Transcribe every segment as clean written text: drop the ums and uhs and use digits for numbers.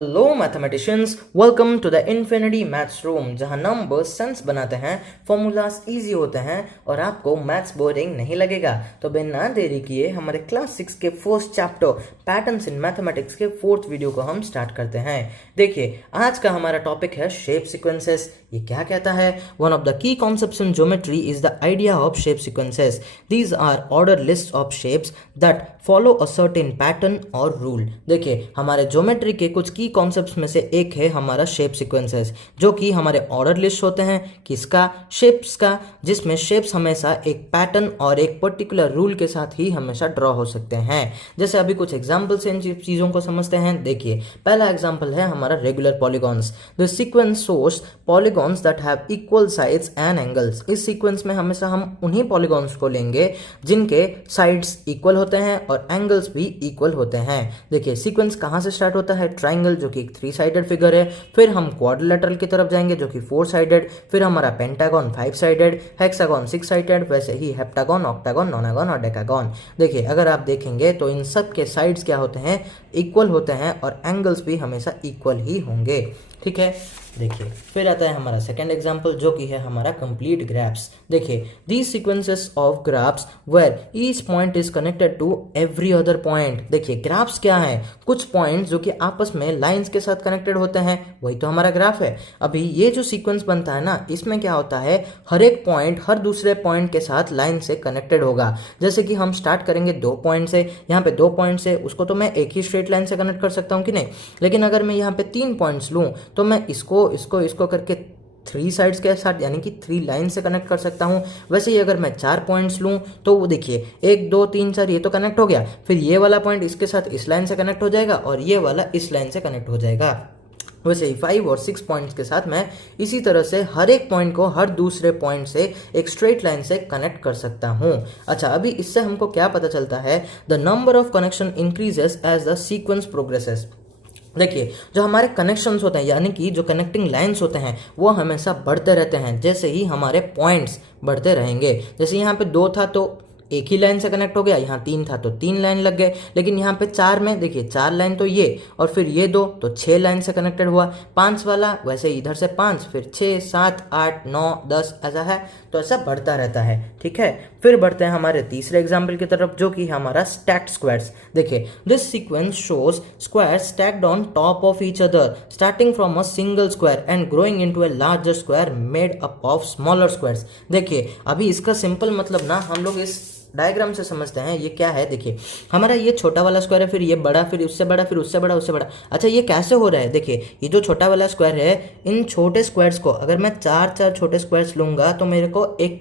Hello mathematicians, welcome to the infinity maths room, जहां numbers sense बनाते हैं, formulas easy होते हैं और आपको मैथ्स बोरिंग नहीं लगेगा। तो बिना देरी किए हमारे क्लास 6 के first chapter patterns in mathematics के फोर्थ वीडियो को हम स्टार्ट करते हैं। देखिए, आज का हमारा टॉपिक है शेप सीक्वेंसेस। ये क्या कहता है? One of the key concepts in geometry is the idea of shape sequences. These are order list of shapes that follow a certain pattern और रूल। देखिए, हमारे ज्योमेट्री के कुछ की कॉन्सेप्ट्स में से एक है हमारा शेप सीक्वेंसेस, जो कि हमारे ऑर्डर लिस्ट होते हैं किसका? शेप्स का, जिसमें शेप्स हमेशा एक पैटर्न और एक पर्टिकुलर रूल के साथ ही हमेशा ड्रॉ हो सकते हैं। जैसे अभी कुछ एग्जांपल से इन चीजों को समझते हैं। देखिए, पहला एग्जांपल है हमारा regular polygons. The sequence shows polygons that have equal sides and angles. इस सीक्वेंस में हमेशा हम उन्हीं पॉलीगॉन्स को लेंगे जिनके साइड्स इक्वल होते हैं और एंगल्स भी इक्वल होते हैं। देखिए, सीक्वेंस कहां से स्टार्ट होता है? ट्राइंगल, जो कि एक 3 साइडेड फिगर है। फिर हम क्वाड्रिलेटरल की तरफ जाएंगे, जो कि 4 साइडेड। फिर हमारा पेंटागन 5 साइडेड, हेक्सागन 6 साइडेड, वैसे ही हेप्टागन, ऑक्टागन, नोनागन और डेकागन। देखिए, अगर आप देखेंगे तो इन सब के साइड्स क्या होते हैं? इक्वल होते हैं और एंगल्स भी हमेशा इक्वल ही होंगे। ठीक है, देखिए, फिर आता है हमारा सेकेंड एग्जाम्पल, जो कि है हमारा कंप्लीट ग्राफ्स। देखिए, these sequences of graphs where each point is connected to every other point. देखिए, ग्राफ्स क्या है? कुछ पॉइंट्स जो कि आपस में लाइंस के साथ कनेक्टेड होते हैं, वही तो हमारा ग्राफ है। अभी ये जो सीक्वेंस बनता है ना, इसमें क्या होता है? हर एक पॉइंट हर दूसरे पॉइंट के साथ लाइन से कनेक्टेड होगा। जैसे कि हम स्टार्ट करेंगे 2 पॉइंट से, यहाँ पे 2 पॉइंट से, उसको तो मैं एक ही स्ट्रेट लाइन से कनेक्ट कर सकता हूँ कि नहीं। लेकिन अगर मैं यहाँ पे 3 पॉइंट्स लूँ तो मैं इसको करके 3 साइड्स के साथ यानी कि 3 लाइन से कनेक्ट कर सकता हूं। वैसे ही अगर मैं 4 पॉइंट्स लूं तो वो देखिए 1 2 3 4 ये तो कनेक्ट हो गया। फिर ये वाला पॉइंट इसके साथ इस लाइन से कनेक्ट हो जाएगा और ये वाला इस लाइन से कनेक्ट हो जाएगा। वैसे ही 5 और 6 पॉइंट्स के साथ मैं इसी तरह से हर एक पॉइंट को हर दूसरे पॉइंट से एक स्ट्रेट लाइन से कनेक्ट कर सकता हूं। अच्छा, अभी इससे हमको क्या पता चलता है? The number of connection increases as the sequence progresses. देखिए, जो हमारे कनेक्शंस होते हैं यानी कि जो कनेक्टिंग लाइंस होते हैं वो हमेशा बढ़ते रहते हैं जैसे ही हमारे पॉइंट्स बढ़ते रहेंगे। जैसे यहाँ पे 2 था तो एक ही लाइन से कनेक्ट हो गया, यहाँ 3 था तो 3 लाइन लग गए। लेकिन यहाँ पे 4 में देखिए 4 लाइन तो ये और फिर ये 2 तो 6 लाइन से कनेक्टेड हुआ। 5 वाला वैसे इधर से 5, फिर 6 7 8 9 10 ऐसा है, तो ऐसा बढ़ता रहता है। ठीक है, फिर बढ़ते हैं हमारे तीसरे एग्जाम्पल की तरफ, जो कि हमारा स्टैक्ड स्क्वायर्स। देखिए, this sequence shows squares stacked on top of each other starting from a single square and growing into a larger square made up of smaller squares. देखिए, अभी इसका सिंपल मतलब ना हम लोग इस डायग्राम से समझते हैं। ये क्या है? देखिए, हमारा ये छोटा वाला स्क्वायर है, फिर ये बड़ा, फिर उससे बड़ा, फिर उससे बड़ा, उससे बड़ा। अच्छा, ये कैसे हो रहा है? देखिए, ये जो छोटा वाला स्क्वायर है, इन छोटे स्क्वायर्स को अगर मैं 4 छोटे स्क्वायर्स लूंगा तो मेरे को एक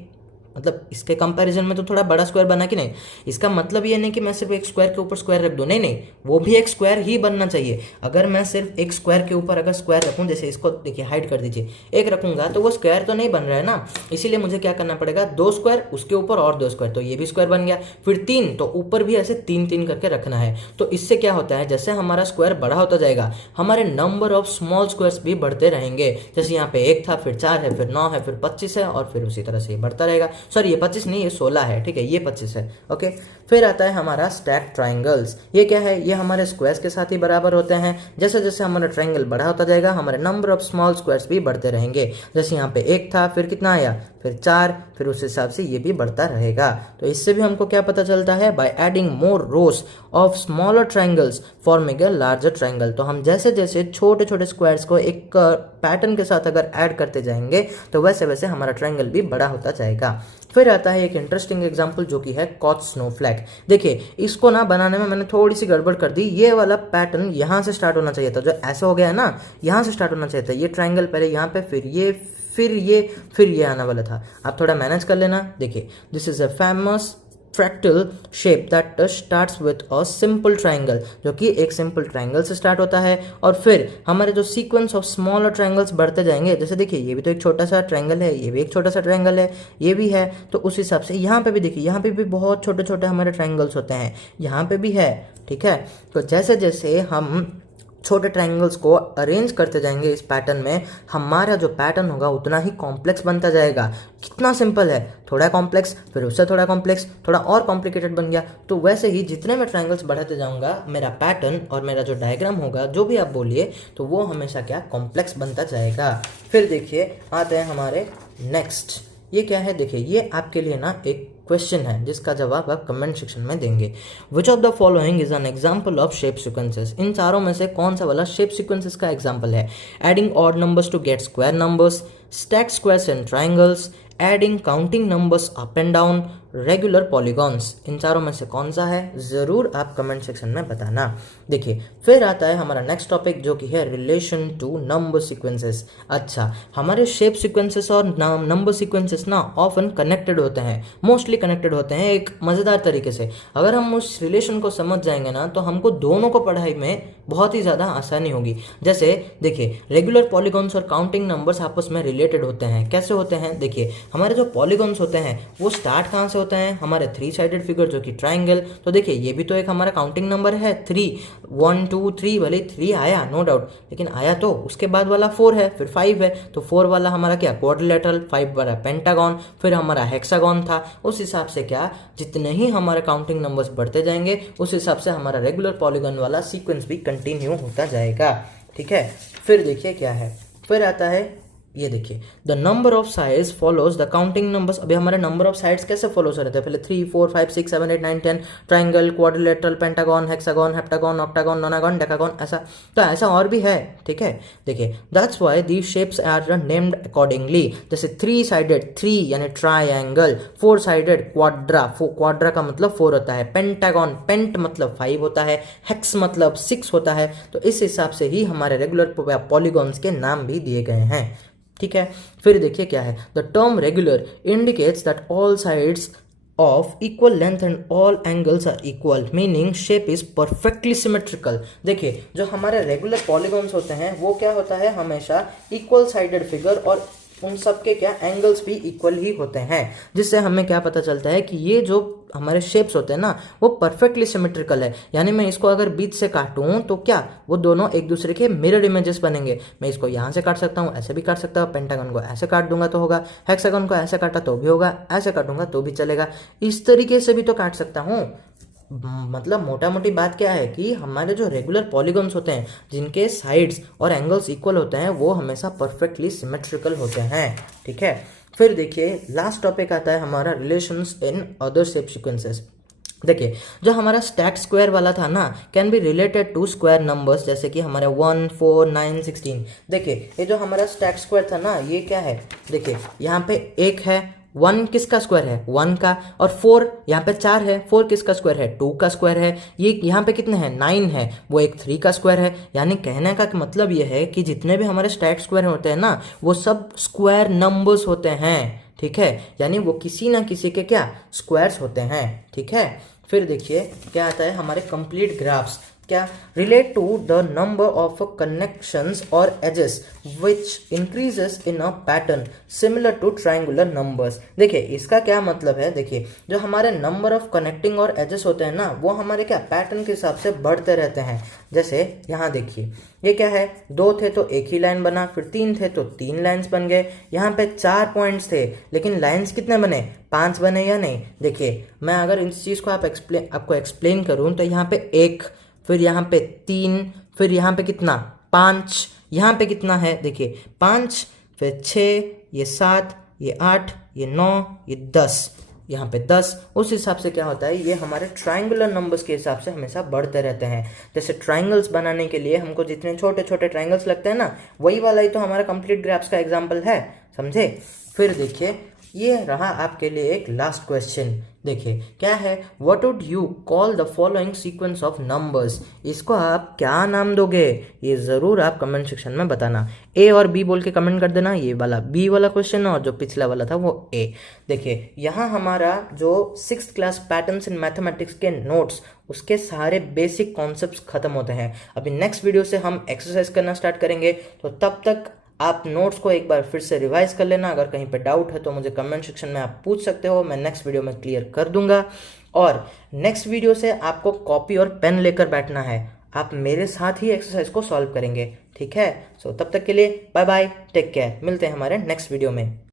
मतलब इसके कंपैरिजन में तो थोड़ा बड़ा स्क्वायर बना कि नहीं। इसका मतलब ये नहीं कि मैं सिर्फ एक स्क्वायर के ऊपर स्क्वायर रख दूं, नहीं नहीं, वो भी एक स्क्वायर ही बनना चाहिए। अगर मैं सिर्फ एक स्क्वायर के ऊपर अगर स्क्वायर रखूं, जैसे इसको देखिए हाइड कर दीजिए, एक रखूंगा तो वो स्क्वायर तो नहीं बन रहा है ना। इसीलिए मुझे क्या करना पड़ेगा? 2 स्क्वायर, उसके ऊपर और 2 स्क्वायर, तो ये भी स्क्वायर बन गया। फिर 3, तो ऊपर भी ऐसे 3 करके रखना है। तो इससे क्या होता है? जैसे हमारा स्क्वायर बड़ा होता जाएगा, हमारे नंबर ऑफ स्मॉल स्क्वायर्स भी बढ़ते रहेंगे। जैसे यहाँ पे 1 था, फिर 4 है, फिर 9 है, फिर 25 है और फिर उसी तरह से बढ़ता रहेगा। सॉरी, ये 25 नहीं, ये 16 है। ठीक है, ये 25 है। ओके, फिर आता है हमारा स्टैक्ड ट्राइंगल्स। ये क्या है? ये हमारे स्क्वायर्स के साथ ही बराबर होते हैं। जैसे जैसे हमारा ट्राइंगल बड़ा होता जाएगा, हमारे नंबर ऑफ स्मॉल स्क्वायर्स भी बढ़ते रहेंगे। जैसे यहाँ पे 1 था, फिर कितना आया? फिर 4, फिर उस हिसाब से ये भी बढ़ता रहेगा। तो इससे भी हमको क्या पता चलता है? By adding more rose of smaller triangles forming a larger triangle. तो हम जैसे जैसे छोटे छोटे स्क्वायर्स को एक पैटर्न के साथ अगर ऐड करते जाएंगे तो वैसे वैसे हमारा ट्राइंगल भी बड़ा होता जाएगा। फिर आता है एक इंटरेस्टिंग एग्जांपल, जो कि है कॉट स्नोफ्लैक। देखिए, इसको ना बनाने में मैंने थोड़ी सी गड़बड़ कर दी। ये वाला पैटर्न यहाँ से स्टार्ट होना चाहिए था, जो ऐसे हो गया है ना, यहाँ से स्टार्ट होना चाहिए था। ये ट्राइंगल पहले यहाँ पे, फिर ये आने वाला था। आप थोड़ा मैनेज कर लेना। देखिए, this is a famous fractal shape that starts with a simple triangle, जो कि एक सिंपल ट्राइंगल से स्टार्ट होता है और फिर हमारे जो सीक्वेंस ऑफ स्मॉलर ट्राइंगल्स बढ़ते जाएंगे। जैसे देखिए, ये भी तो एक छोटा सा ट्राइंगल है, ये भी एक छोटा सा ट्राइंगल है, ये भी है। तो उस हिसाब से यहाँ पे भी देखिए, यहाँ पे भी बहुत छोटे छोटे हमारे ट्राइंगल्स होते हैं, यहाँ पे भी है। ठीक है, तो जैसे जैसे हम छोटे ट्रायंगल्स को अरेंज करते जाएंगे इस पैटर्न में, हमारा जो पैटर्न होगा उतना ही कॉम्प्लेक्स बनता जाएगा। कितना सिंपल है, थोड़ा कॉम्प्लेक्स, फिर उससे थोड़ा कॉम्प्लेक्स, थोड़ा और कॉम्प्लिकेटेड बन गया। तो वैसे ही जितने मैं ट्रायंगल्स बढ़ाते जाऊंगा, मेरा पैटर्न और मेरा जो डायग्राम होगा, जो भी आप बोलिए, तो वो हमेशा क्या कॉम्प्लेक्स बनता जाएगा। फिर देखिए आते हैं हमारे नेक्स्ट, ये क्या है, देखिए ये आपके लिए ना एक क्वेश्चन है जिसका जवाब आप कमेंट सेक्शन में देंगे। Which of the following is an example of shape sequences, इन चारों में से कौन सा वाला शेप सीक्वेंसेस का एग्जाम्पल है? Adding odd numbers to get square numbers, stack squares and triangles, adding counting numbers up and down, regular polygons. इन चारों में से कौन सा है, ज़रूर आप कमेंट सेक्शन में बताना। देखिए फिर आता है हमारा नेक्स्ट टॉपिक जो कि है रिलेशन टू नंबर सीक्वेंसेस। अच्छा, हमारे शेप सीक्वेंसेस और नंबर सीक्वेंसेस ना ऑफन कनेक्टेड होते हैं, मोस्टली कनेक्टेड होते हैं एक मज़ेदार तरीके से। अगर हम उस रिलेशन को समझ जाएंगे ना तो हमको दोनों को पढ़ाई में बहुत ही ज़्यादा आसानी होगी। जैसे देखिए रेगुलर पॉलीगॉन्स और काउंटिंग नंबर्स आपस में रिलेटेड होते हैं। कैसे होते हैं, देखिए हमारे जो पॉलीगॉन्स होते हैं वो स्टार्ट कहाँ से होते हैं, हमारे 3 साइडेड फिगर जो कि ट्राइंगल। तो देखिए ये भी तो एक हमारा काउंटिंग नंबर है 3, 1 2 3, भले 3 आया नो डाउट, लेकिन आया तो उसके बाद वाला 4 है, फिर 5 है, तो 4 वाला हमारा क्या क्वाड्रिलेटरल, 5 वाला पेंटागन, फिर हमारा हेक्सागन था। उस हिसाब से क्या जितने ही हमारे काउंटिंग नंबर्स बढ़ते जाएंगे उस हिसाब से हमारा रेगुलर पॉलीगॉन वाला सीक्वेंस भी कंटिन्यू होता जाएगा। ठीक है, फिर देखिए क्या है, फिर आता है ये देखिए the number of sides follows the counting numbers. अभी हमारे नंबर ऑफ साइड्स कैसे फॉलो हो रहे थे, पहले 3 4 5 6 7 8 9 10, triangle, quadrilateral, pentagon, hexagon, heptagon, octagon, nonagon, decagon, ऐसा। तो ऐसा और भी है। ठीक है, देखिए that's why these shapes are named accordingly. जैसे 3 साइडेड 3 यानी ट्राइंगल, 4 साइडेड क्वाड्रा, क्वाड्रा का मतलब 4 होता है, पेंटागन, पेंट मतलब 5 होता है, हेक्स मतलब 6 होता है। तो इस हिसाब से ही हमारे रेगुलर पॉलीगॉन्स के नाम भी दिए गए हैं। ठीक है, फिर देखिए क्या है, the term regular indicates that all sides of equal length and all angles are equal, meaning shape is perfectly symmetrical। देखिए जो हमारे रेगुलर पॉलीगॉन्स होते हैं वो क्या होता है, हमेशा इक्वल साइडेड फिगर और उन सब के क्या एंगल्स भी इक्वल ही होते हैं, जिससे हमें क्या पता चलता है कि ये जो हमारे शेप्स होते हैं ना वो परफेक्टली सिमेट्रिकल है। यानी मैं इसको अगर बीच से काटूं तो क्या वो दोनों एक दूसरे के मिरर इमेजेस बनेंगे। मैं इसको यहाँ से काट सकता हूँ, ऐसे भी काट सकता हूँ, पेंटागन को ऐसे काट दूंगा तो होगा, हेक्सागन को ऐसे काटा तो भी होगा, ऐसे काटूंगा तो भी चलेगा, इस तरीके से भी तो काट सकता हूँ। मतलब मोटा मोटी बात क्या है कि हमारे जो रेगुलर पॉलीगॉन्स होते हैं जिनके साइड्स और एंगल्स इक्वल होते हैं वो हमेशा परफेक्टली सिमेट्रिकल होते हैं। ठीक है, फिर देखिए लास्ट टॉपिक आता है हमारा relations in other shape sequences. देखिए जो हमारा स्टैक स्क्वायर वाला था ना can be related to square numbers, जैसे कि हमारे 1 4 9 16। देखिए ये जो हमारा स्टैक स्क्वायर था ना ये क्या है, देखिए यहाँ पे 1 है, 1 किसका स्क्वायर है 1 का, और 4 यहाँ पे 4 है, 4 किसका स्क्वायर है 2 का स्क्वायर है। ये यहाँ पे कितने हैं 9 है, वो एक 3 का स्क्वायर है। यानी कहने का मतलब ये है कि जितने भी हमारे स्टैक स्क्वायर होते हैं ना वो सब स्क्वायर नंबर्स होते हैं। ठीक है, यानी वो किसी ना किसी के क्या स्क्वायर्स होते हैं। ठीक है, फिर देखिए क्या आता है हमारे कंप्लीट ग्राफ्स, क्या relate to the number of connections और edges which increases in a pattern similar to triangular numbers. देखिए इसका क्या मतलब है, देखिए जो हमारे नंबर ऑफ कनेक्टिंग और एजेस होते हैं ना वो हमारे क्या पैटर्न के हिसाब से बढ़ते रहते हैं। जैसे यहाँ देखिए ये क्या है, 2 थे तो एक ही लाइन बना, फिर 3 थे तो 3 लाइन्स बन गए, यहाँ पे 4 पॉइंट्स थे लेकिन लाइन्स कितने बने 5 बने या नहीं। देखिए मैं अगर इस चीज़ को आपको एक्सप्लेन करूँ तो यहाँ पे 1, फिर यहाँ पे 3, फिर यहाँ पे कितना 5, यहाँ पे कितना है देखिए 5, फिर 6, ये 7, ये 8, ये 9, ये 10, यहाँ पे 10। उस हिसाब से क्या होता है ये हमारे ट्रायंगुलर नंबर्स के हिसाब से हमेशा बढ़ते रहते हैं। जैसे ट्रायंगल्स बनाने के लिए हमको जितने छोटे छोटे ट्रायंगल्स लगते हैं ना वही वाला ही तो हमारा कंप्लीट ग्राफ्स का एग्जाम्पल है, समझे। फिर देखिए ये रहा आपके लिए एक लास्ट क्वेश्चन। देखिए क्या है, what would you call the following sequence of numbers. इसको आप क्या नाम दोगे ये ज़रूर आप कमेंट सेक्शन में बताना। ए और बी बोल के कमेंट कर देना, ये वाला बी वाला क्वेश्चन और जो पिछला वाला था वो ए। देखिए यहाँ हमारा जो 6th class patterns in mathematics के नोट्स उसके सारे बेसिक कॉन्सेप्ट्स खत्म होते हैं। अभी नेक्स्ट वीडियो से हम एक्सरसाइज करना स्टार्ट करेंगे, तो तब तक आप नोट्स को एक बार फिर से रिवाइज कर लेना। अगर कहीं पे डाउट है तो मुझे कमेंट सेक्शन में आप पूछ सकते हो, मैं नेक्स्ट वीडियो में क्लियर कर दूंगा। और नेक्स्ट वीडियो से आपको कॉपी और पेन लेकर बैठना है। आप मेरे साथ ही एक्सरसाइज को सॉल्व करेंगे। ठीक है, सो तब तक के लिए बाय बाय, टेक केयर, मिलते हैं हमारे नेक्स्ट वीडियो में।